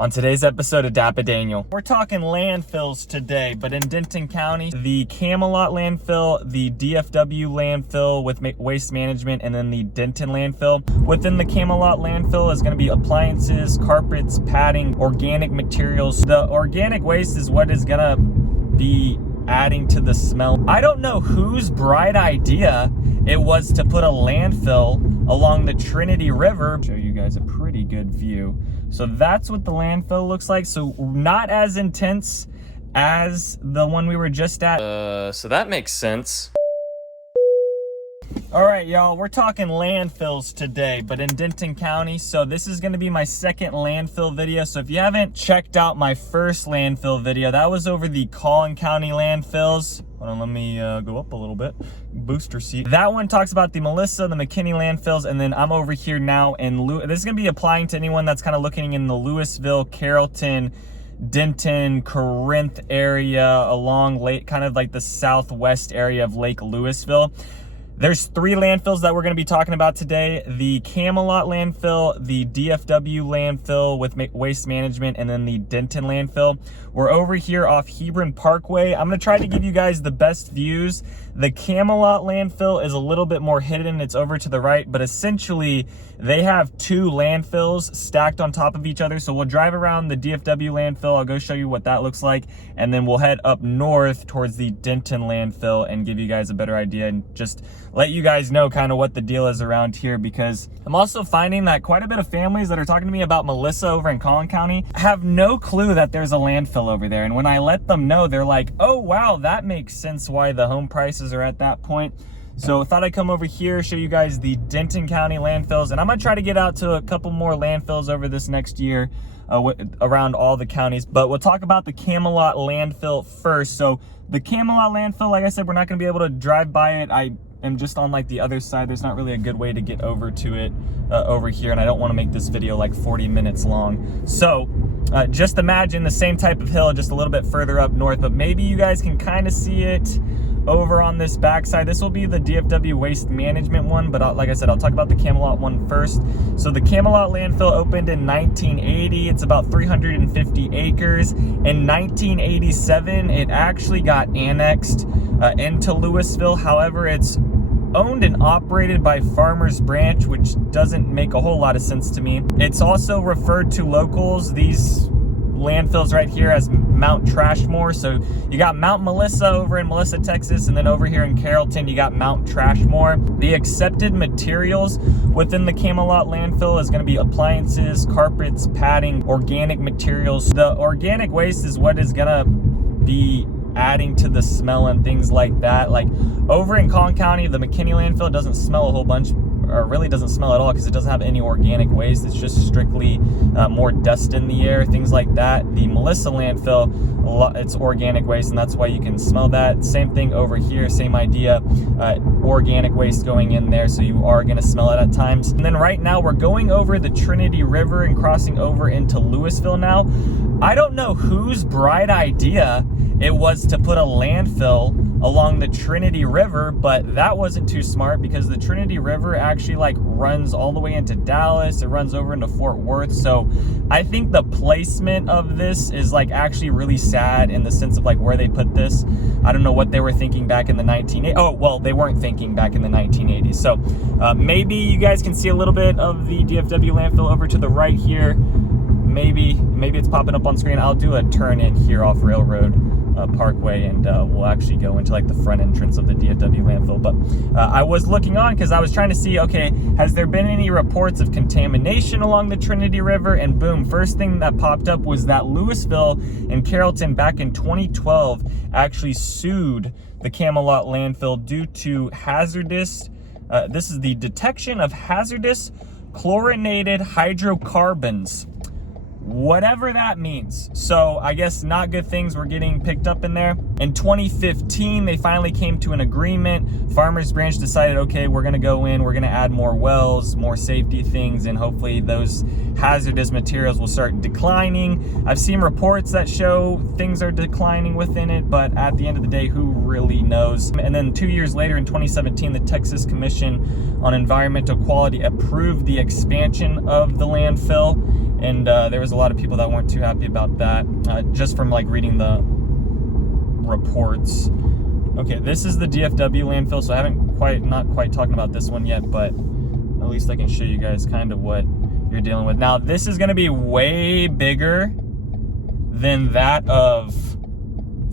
On today's episode of DAPA.DANIEL, we're talking landfills today, but in Denton County, the Camelot landfill, the DFW landfill with waste management, and then the Denton landfill. Within the Camelot landfill is going to be appliances, carpets, padding, organic materials. The organic waste is what is going to be adding to the smell. I don't know whose bright idea it was to put a landfill along the Trinity River. Show you guys a pretty good view. So that's what the landfill looks like. So not as intense as the one we were just at. So that makes sense. All right, y'all, we're talking landfills today, but in Denton County. So this is gonna be my second landfill video. So if you haven't checked out my first landfill video, that was over the Collin County landfills. Hold on, let me go up a little bit. Booster seat. That one talks about the Melissa, the McKinney landfills, and then I'm over here now in this is gonna be applying to anyone that's kind of looking in the Lewisville, Carrollton, Denton, Corinth area along Lake, kind of like the southwest area of Lake Lewisville. There's three landfills that we're going to be talking about today. The Camelot landfill, the DFW landfill with waste management, and then the Denton landfill. We're over here off Hebron Parkway. I'm going to try to give you guys the best views. The Camelot landfill is a little bit more hidden. It's over to the right, but essentially they have two landfills stacked on top of each other. So we'll drive around the DFW landfill. I'll go show you what that looks like. And then we'll head up north towards the Denton landfill and give you guys a better idea and just let you guys know kind of what the deal is around here, because I'm also finding that quite a bit of families that are talking to me about Melissa over in Collin County have no clue that there's a landfill over there. And when I let them know, they're like, oh, wow, that makes sense why the home prices are at that point. So I thought I'd come over here, show you guys the Denton County landfills, and I'm gonna try to get out to a couple more landfills over this next year around all the counties. But we'll talk about the Camelot landfill first. So the Camelot landfill, like I said, we're not gonna be able to drive by it. I am just on like the other side. There's not really a good way to get over to it over here, and I don't want to make this video like 40 minutes long. So just imagine the same type of hill just a little bit further up north, but maybe you guys can kind of see it over on this backside. This will be the DFW waste management one, but like I said, I'll talk about the Camelot one first. So the Camelot landfill opened in 1980. It's about 350 acres. In 1987, it actually got annexed into Lewisville. However, it's owned and operated by Farmers Branch, which doesn't make a whole lot of sense to me. It's also referred to locals, these landfills right here, as Mount Trashmore. So you got Mount Melissa over in Melissa, Texas, and then over here in Carrollton you got Mount Trashmore. The accepted materials within the Camelot landfill is going to be appliances, carpets, padding, organic materials. The organic waste is what is going to be adding to the smell and things like that. Like over in Collin County, the McKinney landfill doesn't smell a whole bunch, or really doesn't smell at all, because it doesn't have any organic waste. It's just strictly more dust in the air, things like that. The Melissa landfill, it's organic waste, and that's why you can smell that. Same thing over here, same idea, organic waste going in there, so you are going to smell it at times. And then right now we're going over the Trinity River and crossing over into Lewisville now. I don't know whose bright idea it was to put a landfill along the Trinity River, but that wasn't too smart, because the Trinity River actually like runs all the way into Dallas. It runs over into Fort Worth. So I think the placement of this is like actually really sad in the sense of like where they put this. I don't know what they were thinking back in the 1980s. Oh, well, they weren't thinking back in the 1980s. So maybe you guys can see a little bit of the DFW landfill over to the right here. Maybe it's popping up on screen. I'll do a turn in here off Railroad Parkway, and we'll actually go into like the front entrance of the DFW landfill. But I was looking on because I was trying to see, okay, has there been any reports of contamination along the Trinity River? And boom, first thing that popped up was that Lewisville and Carrollton back in 2012 actually sued the Camelot landfill due to hazardous, this is the detection of hazardous chlorinated hydrocarbons. Whatever that means. So I guess not good things were getting picked up in there. In 2015, they finally came to an agreement. Farmers Branch decided, okay, we're gonna go in, we're gonna add more wells, more safety things, and hopefully those hazardous materials will start declining. I've seen reports that show things are declining within it, but at the end of the day, who really knows? And then 2 years later, in 2017, the Texas Commission on Environmental Quality approved the expansion of the landfill. And there was a lot of people that weren't too happy about that, just from like reading the reports. Okay, this is the DFW landfill, so I haven't not quite talking about this one yet, but at least I can show you guys kind of what you're dealing with. Now, this is gonna be way bigger than that of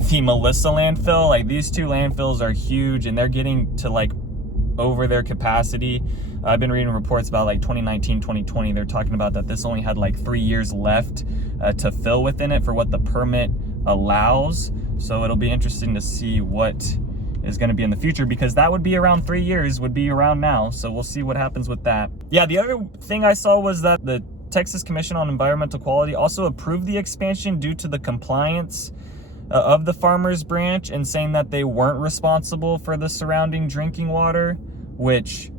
the Melissa landfill. Like, these two landfills are huge, and they're getting to like over their capacity. I've been reading reports about like 2019, 2020. They're talking about that this only had like 3 years left to fill within it for what the permit allows. So it'll be interesting to see what is going to be in the future, because that would be around 3 years, would be around now. So we'll see what happens with that. Yeah, the other thing I saw was that the Texas Commission on Environmental Quality also approved the expansion due to the compliance of the Farmers Branch, and saying that they weren't responsible for the surrounding drinking water, which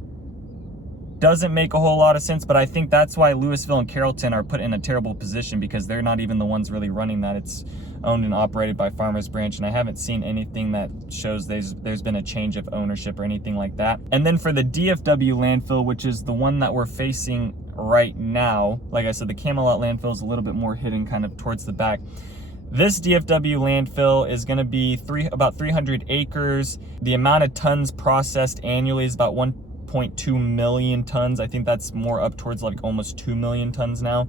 doesn't make a whole lot of sense. But I think that's why Lewisville and Carrollton are put in a terrible position, because they're not even the ones really running that. It's owned and operated by Farmers Branch, and I haven't seen anything that shows there's been a change of ownership or anything like that. And then for the DFW landfill, which is the one that we're facing right now, like I said, the Camelot landfill is a little bit more hidden kind of towards the back. This DFW landfill is going to be about 300 acres. The amount of tons processed annually is about 1.2 million tons. I think that's more up towards like almost 2 million tons now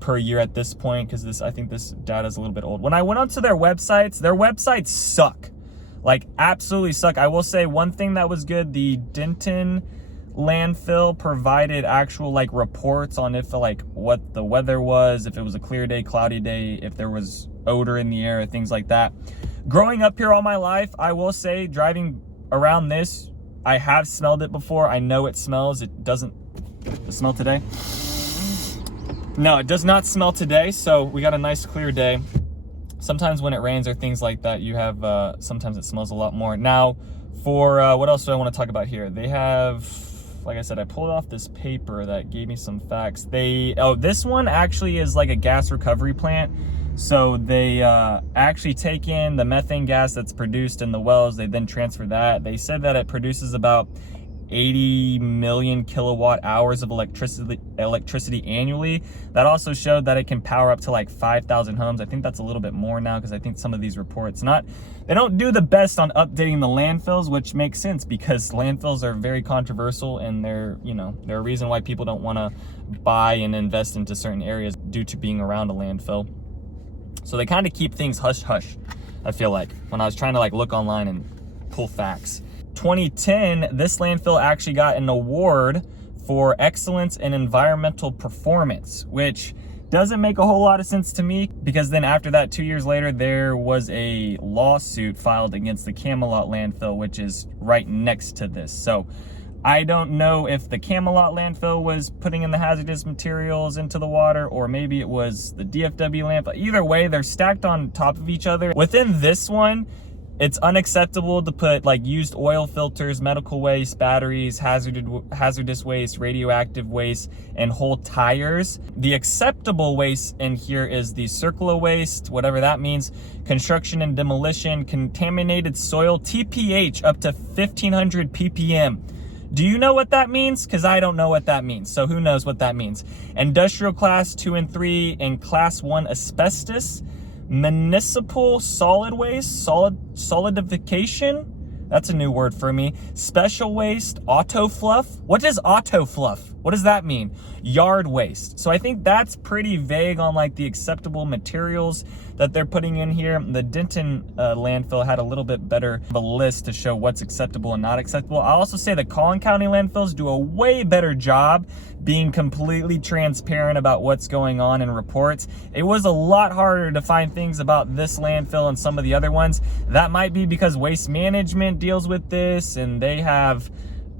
per year at this point, because I think this data is a little bit old. When I went onto their websites suck. Like, absolutely suck. I will say one thing that was good, the Denton landfill provided actual like reports on if like what the weather was, if it was a clear day, cloudy day, if there was odor in the air, things like that. Growing up here all my life, I will say, driving around this, I have smelled it before. I know it smells. It doesn't smell today. No, it does not smell today. So we got a nice clear day. Sometimes when it rains or things like that, you have sometimes it smells a lot more. Now, for what else do I want to talk about here? They have, like I said, I pulled off this paper that gave me some facts. This one actually is like a gas recovery plant. So they actually take in the methane gas that's produced in the wells. They then transfer that. They said that it produces about 80 million kilowatt hours of electricity annually. That also showed that it can power up to like 5,000 homes. I think that's a little bit more now, because I think some of these reports they don't do the best on updating the landfills, which makes sense, because landfills are very controversial, and they're a reason why people don't want to buy and invest into certain areas due to being around a landfill. So they kind of keep things hush hush, I feel like, when I was trying to like look online and pull facts. 2010, this landfill actually got an award for excellence in environmental performance, which doesn't make a whole lot of sense to me, because then after that, 2 years later, there was a lawsuit filed against the Camelot landfill, which is right next to this. So I don't know if the Camelot landfill was putting in the hazardous materials into the water, or maybe it was the DFW landfill. Either way, they're stacked on top of each other. Within this one, it's unacceptable to put like used oil filters, medical waste, batteries, hazardous waste, radioactive waste, and whole tires. The acceptable waste in here is the circular waste, whatever that means, construction and demolition, contaminated soil, TPH up to 1500 ppm. Do you know what that means? Because I don't know what that means. So who knows what that means? Industrial class 2 and 3 and class 1 asbestos. Municipal solid waste, solidification. That's a new word for me. Special waste, auto fluff. What is auto fluff? What does that mean? Yard waste. So I think that's pretty vague on like the acceptable materials that they're putting in here. The Denton landfill had a little bit better of a list to show what's acceptable and not acceptable. I'll also say the Collin County landfills do a way better job being completely transparent about what's going on in reports. It was a lot harder to find things about this landfill and some of the other ones. That might be because Waste Management deals with this, and they have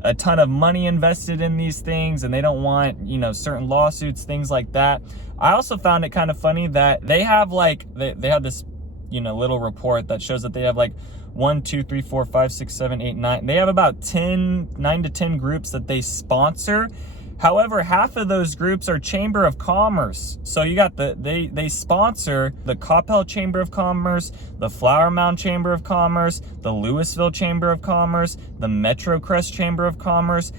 a ton of money invested in these things, and they don't want, certain lawsuits, things like that. I also found it kind of funny that they have like, they have this, little report that shows that they have like 1, 2, 3, 4, 5, 6, 7, 8, 9. They have about 9 to 10 groups that they sponsor. However, half of those groups are Chamber of Commerce. So you got they sponsor the Coppell Chamber of Commerce, the Flower Mound Chamber of Commerce, the Lewisville Chamber of Commerce, the Metro Crest Chamber of Commerce.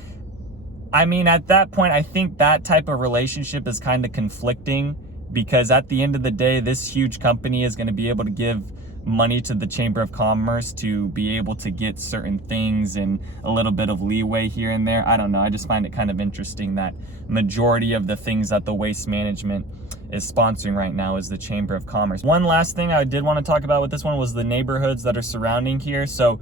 I mean, at that point, I think that type of relationship is kind of conflicting, because at the end of the day, this huge company is going to be able to give money to the Chamber of Commerce to be able to get certain things and a little bit of leeway here and there. I don't know. I just find it kind of interesting that majority of the things that the Waste Management is sponsoring right now is the Chamber of Commerce. One last thing I did want to talk about with this one was the neighborhoods that are surrounding here. So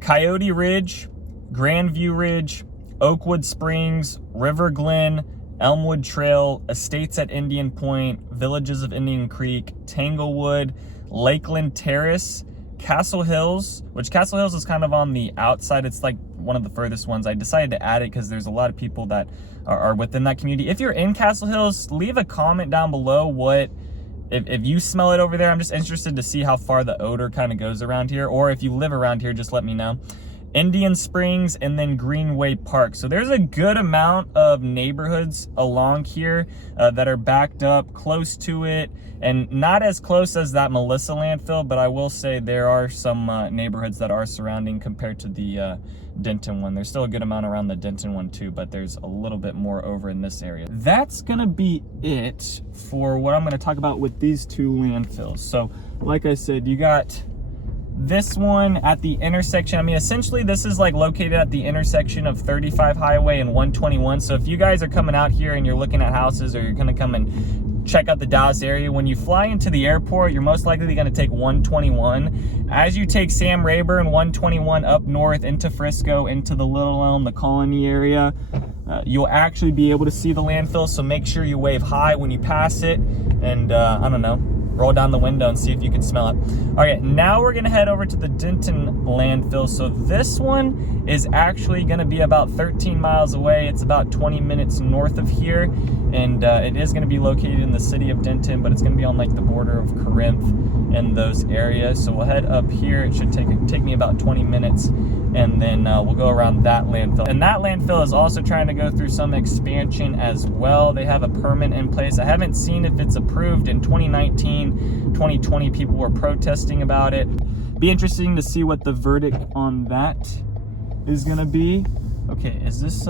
Coyote Ridge, Grandview Ridge, Oakwood Springs, River Glen, Elmwood Trail, Estates at Indian Point, Villages of Indian Creek, Tanglewood, Lakeland Terrace, Castle Hills, which Castle Hills is kind of on the outside. It's like one of the furthest ones. I decided to add it because there's a lot of people that are within that community. If you're in Castle Hills, leave a comment down below if you smell it over there. I'm just interested to see how far the odor kind of goes around here, or if you live around here, just let me know. Indian Springs, and then Greenway Park. So there's a good amount of neighborhoods along here that are backed up close to it, and not as close as that Melissa landfill, but I will say there are some neighborhoods that are surrounding compared to the Denton one. There's still a good amount around the Denton one too, but there's a little bit more over in this area. That's gonna be it for what I'm gonna talk about with these two landfills. So like I said, you got this one at the intersection. I mean, essentially this is like located at the intersection of 35 Highway and 121. So if you guys are coming out here and you're looking at houses, or you're gonna come and check out the Dallas area, when you fly into the airport, you're most likely gonna take 121. As you take Sam Rayburn 121 up north into Frisco, into the Little Elm, the Colony area, you'll actually be able to see the landfill. So make sure you wave hi when you pass it, and I don't know, roll down the window and see if you can smell it. All right, now we're gonna head over to the Denton landfill. So this one is actually gonna be about 13 miles away. It's about 20 minutes north of here, and it is gonna be located in the city of Denton, but it's gonna be on like the border of Corinth and those areas. So we'll head up here. It should take me about 20 minutes, and then we'll go around that landfill. And that landfill is also trying to go through some expansion as well. They have a permit in place. I haven't seen if it's approved. In 2019, 2020, people were protesting about it. Be interesting to see what the verdict on that is gonna be. Okay, is this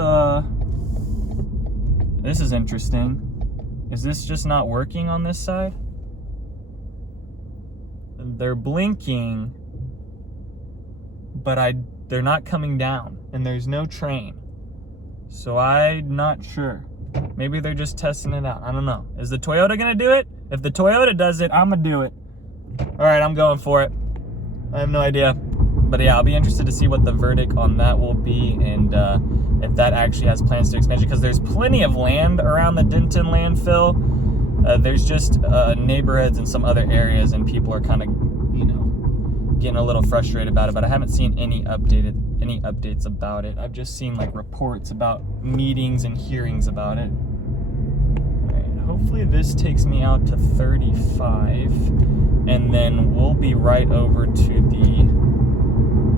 this is interesting. Is this just not working on this side? They're blinking, but they're not coming down, and there's no train. So I'm not sure. Maybe they're just testing it out. I don't know. Is the Toyota gonna do it? If the Toyota does it, I'm gonna do it. All right, I'm going for it. I have no idea. But yeah, I'll be interested to see what the verdict on that will be, and if that actually has plans to expansion, because there's plenty of land around the Denton landfill. There's just neighborhoods and some other areas, and people are kind of, you know, getting a little frustrated about it, but I haven't seen any updates about it. I've just seen like reports about meetings and hearings about it. All right, hopefully this takes me out to 35, and then we'll be right over to the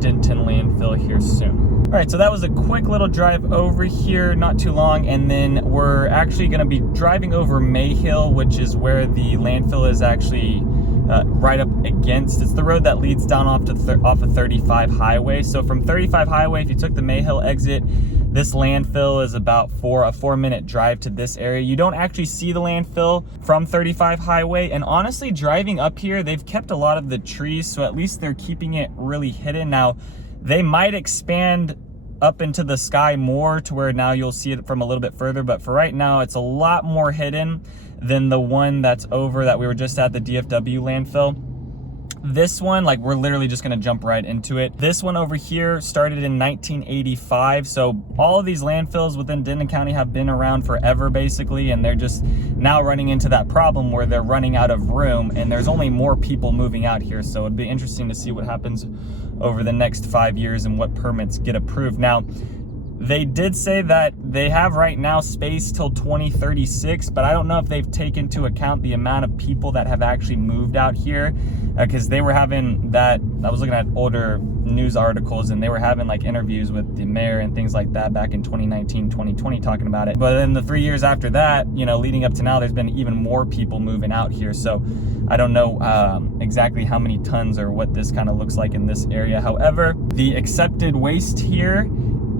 Denton landfill here soon. All right, so that was a quick little drive over here, not too long, and then we're actually gonna be driving over Mayhill, which is where the landfill is actually right up against. It's the road that leads down off of 35 Highway. So from 35 Highway, if you took the Mayhill exit, this landfill is about a 4-minute drive to this area. You don't actually see the landfill from 35 Highway, and honestly, driving up here, they've kept a lot of the trees, so at least they're keeping it really hidden. Now, they might expand up into the sky more to where now you'll see it from a little bit further, but for right now, it's a lot more hidden than the one that's over that we were just at, the DFW landfill. This one, like, we're literally just gonna jump right into it. This one over here started in 1985. So all of these landfills within Denton County have been around forever, basically, and they're just now running into that problem where they're running out of room, and there's only more people moving out here. So it'd be interesting to see what happens over the next 5 years and what permits get approved. Now, they did say that they have right now space till 2036, but I don't know if they've taken into account the amount of people that have actually moved out here, because they were having that, I was looking at older news articles, and they were having like interviews with the mayor and things like that back in 2019, 2020 talking about it. But in the 3 years after that, you know, leading up to now, there's been even more people moving out here. So I don't know exactly how many tons or what this kind of looks like in this area. However, the accepted waste here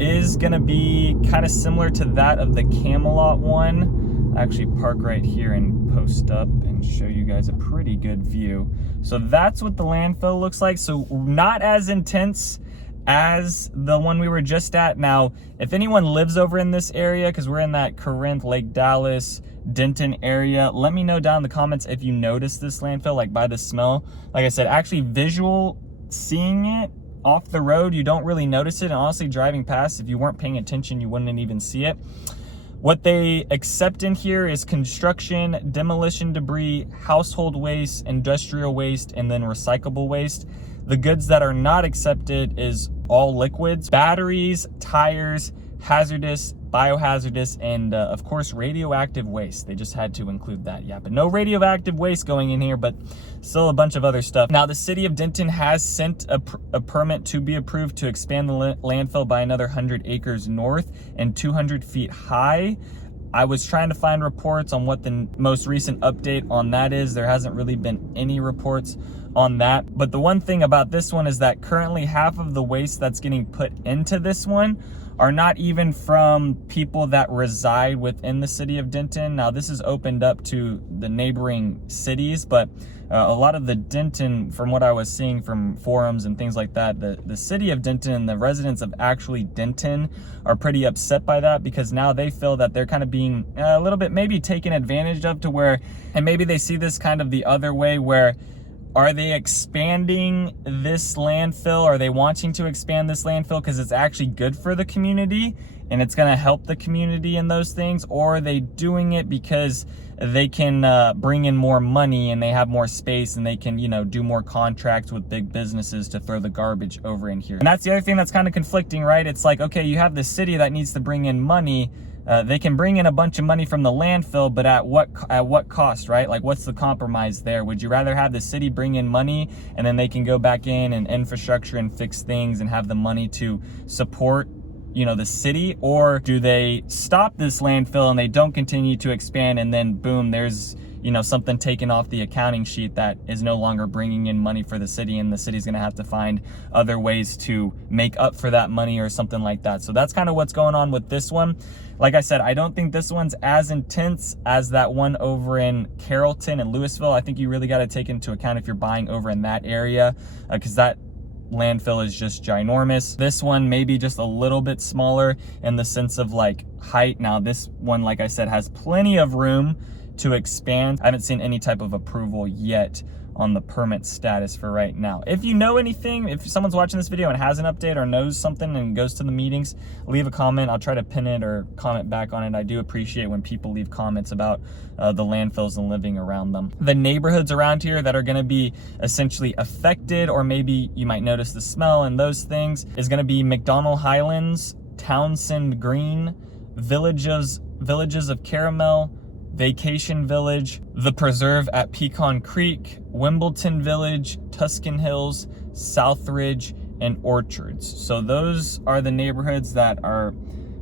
is gonna be kind of similar to that of the Camelot one. I actually park right here and post up and show you guys a pretty good view. So that's what the landfill looks like. So not as intense as the one we were just at. Now, if anyone lives over in this area, because we're in that Corinth, Lake Dallas, Denton area, let me know down in the comments if you notice this landfill, like by the smell. Like I said, actually visual seeing it off the road, you don't really notice it. And honestly, driving past, if you weren't paying attention, you wouldn't even see it. What they accept in here is construction, demolition debris, household waste, industrial waste, and then recyclable waste. The goods that are not accepted is all liquids, batteries, tires, hazardous, biohazardous, and of course radioactive waste. They just had to include that, yeah, but no radioactive waste going in here, but still a bunch of other stuff. Now, the city of Denton has sent a permit to be approved to expand the landfill by another 100 acres north and 200 feet high. I was trying to find reports on what the most recent update on that is. There hasn't really been any reports on that. But the one thing about this one is that currently half of the waste that's getting put into this one are not even from people that reside within the city of Denton. Now, this is opened up to the neighboring cities, but a lot of the Denton, from what I was seeing from forums and things like that, the city of Denton and the residents of actually Denton are pretty upset by that, because now they feel that they're kind of being a little bit maybe taken advantage of, to where, and maybe they see this kind of the other way, where are they expanding this landfill? Are they wanting to expand this landfill because it's actually good for the community and it's going to help the community in those things? Or are they doing it because they can bring in more money and they have more space and they can, you know, do more contracts with big businesses to throw the garbage over in here? And that's the other thing that's kind of conflicting, right? It's like, okay, you have the city that needs to bring in money. They can bring in a bunch of money from the landfill, but at what cost, right? Like, what's the compromise there? Would you rather have the city bring in money and then they can go back in and infrastructure and fix things and have the money to support, you know, the city? Or do they stop this landfill and they don't continue to expand, and then boom, there's, you know, something taken off the accounting sheet that is no longer bringing in money for the city, and the city's gonna have to find other ways to make up for that money or something like that. So that's kind of what's going on with this one. Like I said, I don't think this one's as intense as that one over in Carrollton and Lewisville. I think you really got to take into account if you're buying over in that area, because that landfill is just ginormous. This one maybe just a little bit smaller in the sense of like height. Now, this one, like I said, has plenty of room to expand. I haven't seen any type of approval yet on the permit status for right now. If you know anything, if someone's watching this video and has an update or knows something and goes to the meetings, leave a comment. I'll try to pin it or comment back on it. I do appreciate when people leave comments about the landfills and living around them. The neighborhoods around here that are gonna be essentially affected, or maybe you might notice the smell and those things, is gonna be McDonald Highlands, Townsend Green, Villages of Caramel, Vacation Village, The Preserve at Pecan Creek, Wimbledon Village, Tuscan Hills, Southridge, and Orchards. So those are the neighborhoods that are,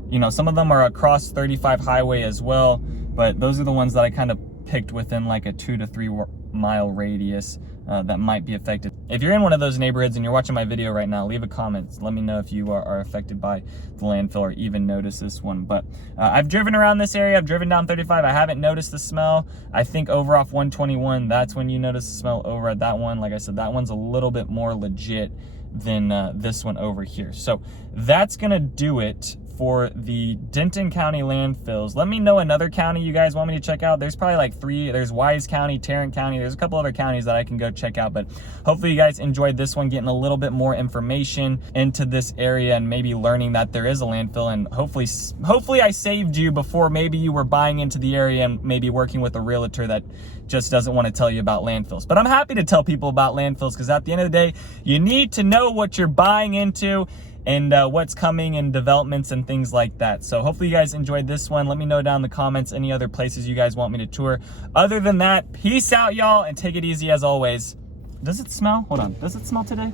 you know, some of them are across 35 highway as well, but those are the ones that I kind of picked within like a 2 to 3 mile radius that might be affected. If you're in one of those neighborhoods and you're watching my video right now, leave a comment. Let me know if you are affected by the landfill or even notice this one. But I've driven around this area. I've driven down 35. I haven't noticed the smell. I think over off 121, that's when you notice the smell. Over at that one, like I said, that one's a little bit more legit than this one over here. So that's gonna do it for the Denton County landfills. Let me know another county you guys want me to check out. There's probably like 3. There's Wise County, Tarrant County. There's a couple other counties that I can go check out, but hopefully you guys enjoyed this one, getting a little bit more information into this area and maybe learning that there is a landfill. And hopefully I saved you before maybe you were buying into the area and maybe working with a realtor that just doesn't want to tell you about landfills. But I'm happy to tell people about landfills, because at the end of the day, you need to know what you're buying into and what's coming and developments and things like that. So hopefully you guys enjoyed this one. Let me know down in the comments any other places you guys want me to tour. Other than that, peace out, y'all, and take it easy as always. Does it smell? Hold on. Does it smell today?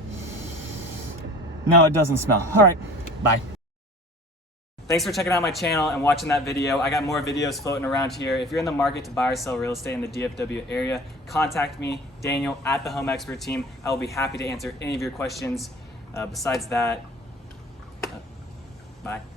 No, it doesn't smell. All right, bye. Thanks for checking out my channel and watching that video. I got more videos floating around here. If you're in the market to buy or sell real estate in the DFW area, contact me, Daniel, at the Home Expert Team. I will be happy to answer any of your questions. Besides that, Bye.